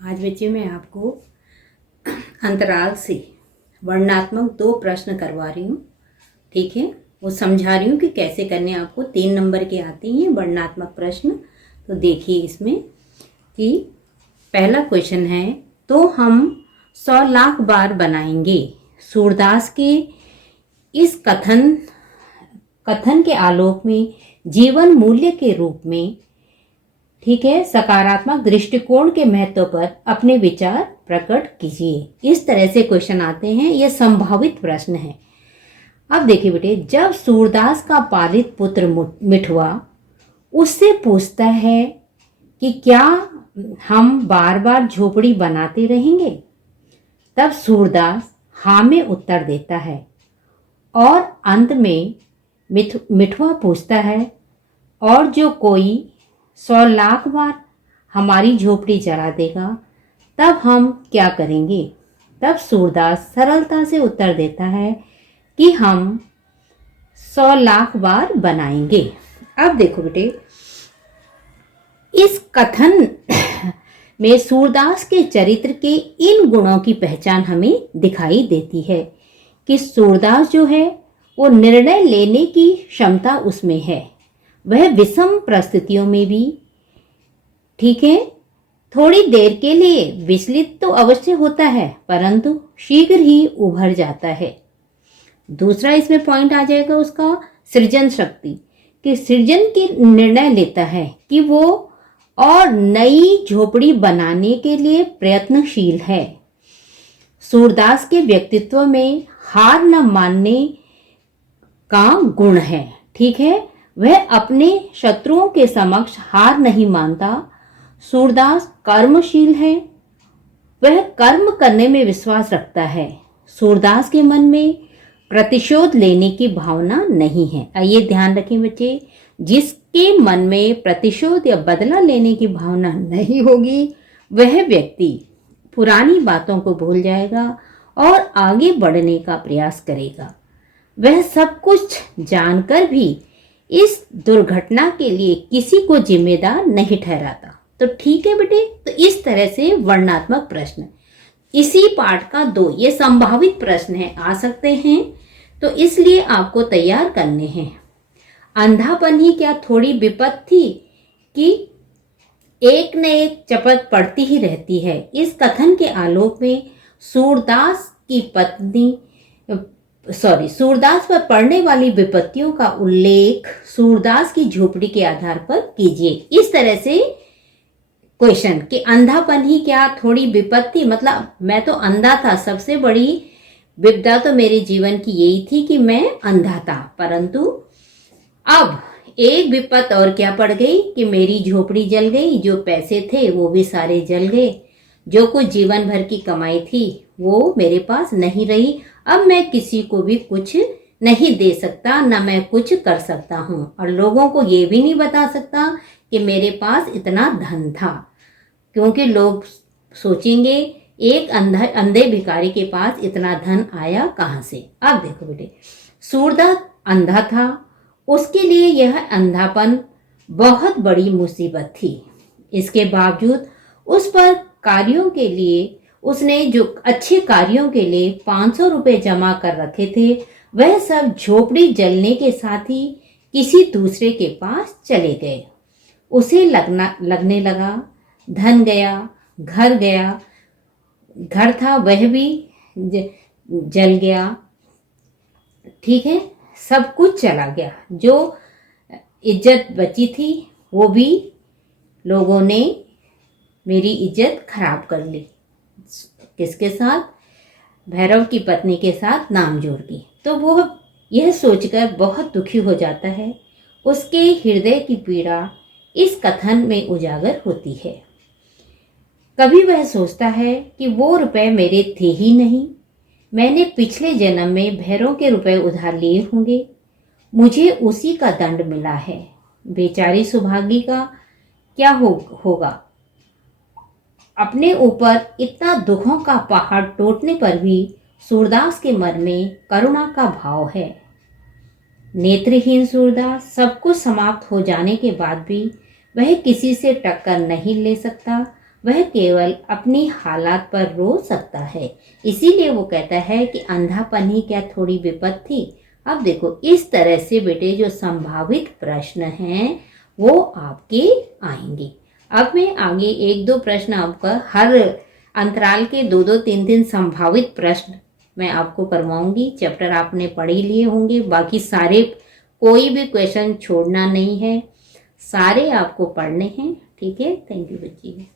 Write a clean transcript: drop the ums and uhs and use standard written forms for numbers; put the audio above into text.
आज बच्चे मैं आपको अंतराल से वर्णनात्मक 2 प्रश्न करवा रही हूँ। ठीक है, वो समझा रही हूँ कि कैसे करने। आपको 3 नंबर के आते हैं वर्णनात्मक प्रश्न। तो देखिए इसमें कि पहला क्वेश्चन है, तो हम 100 लाख बार बनाएंगे। सूरदास के इस कथन के आलोक में जीवन मूल्य के रूप में, ठीक है, सकारात्मक दृष्टिकोण के महत्व पर अपने विचार प्रकट कीजिए। इस तरह से क्वेश्चन आते हैं। यह संभावित प्रश्न है। अब देखिए बेटे, जब सूरदास का पालित पुत्र मिठुआ उससे पूछता है कि क्या हम बार बार झोपड़ी बनाते रहेंगे, तब सूरदास हाँ में उत्तर देता है। और अंत में मिठुआ पूछता है, और जो कोई 100 लाख बार हमारी झोपड़ी जला देगा तब हम क्या करेंगे? तब सूरदास सरलता से उत्तर देता है कि हम 100 लाख बार बनाएंगे। अब देखो बेटे, इस कथन में सूरदास के चरित्र के इन गुणों की पहचान हमें दिखाई देती है कि सूरदास जो है वो निर्णय लेने की क्षमता उसमें है। वह विषम परिस्थितियों में भी, ठीक है, थोड़ी देर के लिए विचलित तो अवश्य होता है, परंतु शीघ्र ही उभर जाता है। दूसरा इसमें पॉइंट आ जाएगा उसका सृजन शक्ति, कि सृजन की निर्णय लेता है कि वो और नई झोपड़ी बनाने के लिए प्रयत्नशील है। सूरदास के व्यक्तित्व में हार न मानने का गुण है। ठीक है, वह अपने शत्रुओं के समक्ष हार नहीं मानता। सूरदास कर्मशील है, वह कर्म करने में विश्वास रखता है। सूरदास के मन में प्रतिशोध लेने की भावना नहीं है। आइए ध्यान रखें बच्चे, जिसके मन में प्रतिशोध या बदला लेने की भावना नहीं होगी, वह व्यक्ति पुरानी बातों को भूल जाएगा और आगे बढ़ने का प्रयास करेगा। वह सब कुछ जानकर भी इस दुर्घटना के लिए किसी को जिम्मेदार नहीं ठहराता। तो ठीक है बेटे, तो इस तरह से वर्णनात्मक प्रश्न इसी पाठ का 2 ये संभावित प्रश्न है, आ सकते हैं, तो इसलिए आपको तैयार करने हैं। अंधापन ही क्या थोड़ी विपत्ति थी कि एक न एक चपत पड़ती ही रहती है। इस कथन के आलोक में सूरदास पर पड़ने वाली विपत्तियों का उल्लेख सूरदास की झोपड़ी के आधार पर कीजिए। इस तरह से क्वेश्चन कि अंधापन ही क्या थोड़ी विपत्ति, मतलब मैं तो अंधा था, सबसे बड़ी विपदा तो मेरे जीवन की यही थी कि मैं अंधा था, परंतु अब एक विपत्ति और क्या पड़ गई कि मेरी झोपड़ी जल गई। जो पैसे थे वो भी सारे जल गए, जो कुछ जीवन भर की कमाई थी वो मेरे पास नहीं रही। अब मैं किसी को भी कुछ नहीं दे सकता, ना मैं कुछ कर सकता हूँ, और लोगों को ये भी नहीं बता सकता कि मेरे पास इतना धन था, क्योंकि लोग सोचेंगे एक अंधे भिखारी के पास इतना धन आया कहाँ से। अब देखो बेटे, सूरदास अंधा था, उसके लिए यह अंधापन बहुत बड़ी मुसीबत थी। इसके बावजूद उस पर कार्यों के लिए, उसने जो अच्छे कार्यों के लिए 500 रुपए जमा कर रखे थे, वह सब झोपड़ी जलने के साथ ही किसी दूसरे के पास चले गए। उसे लगने लगा धन गया, घर गया, घर था वह भी जल गया। ठीक है, सब कुछ चला गया। जो इज्जत बची थी वो भी लोगों ने मेरी इज्जत खराब कर ली। किसके साथ? भैरव की पत्नी के साथ नाम जोड़ दी। तो वो यह सोचकर बहुत दुखी हो जाता है। उसके हृदय की पीड़ा इस कथन में उजागर होती है। कभी वह सोचता है कि वो रुपए मेरे थे ही नहीं, मैंने पिछले जन्म में भैरव के रुपए उधार लिए होंगे, मुझे उसी का दंड मिला है। बेचारी सुभागी का क्या होगा। अपने ऊपर इतना दुखों का पहाड़ टूटने पर भी सूरदास के मन में करुणा का भाव है। नेत्रहीन सूरदास सब कुछ समाप्त हो जाने के बाद भी वह किसी से टक्कर नहीं ले सकता। वह केवल अपनी हालात पर रो सकता है। इसीलिए वो कहता है कि अंधापन ही क्या थोड़ी विपत्ति। अब देखो इस तरह से बेटे जो संभावित प्रश्न हैं वो आपके आएंगे। अब मैं आगे एक दो प्रश्न आपका हर अंतराल के दो दो तीन तीन संभावित प्रश्न मैं आपको करवाऊंगी। चैप्टर आपने पढ़ ही लिए होंगे, बाकी सारे कोई भी क्वेश्चन छोड़ना नहीं है, सारे आपको पढ़ने हैं। ठीक है, थैंक यू बच्ची।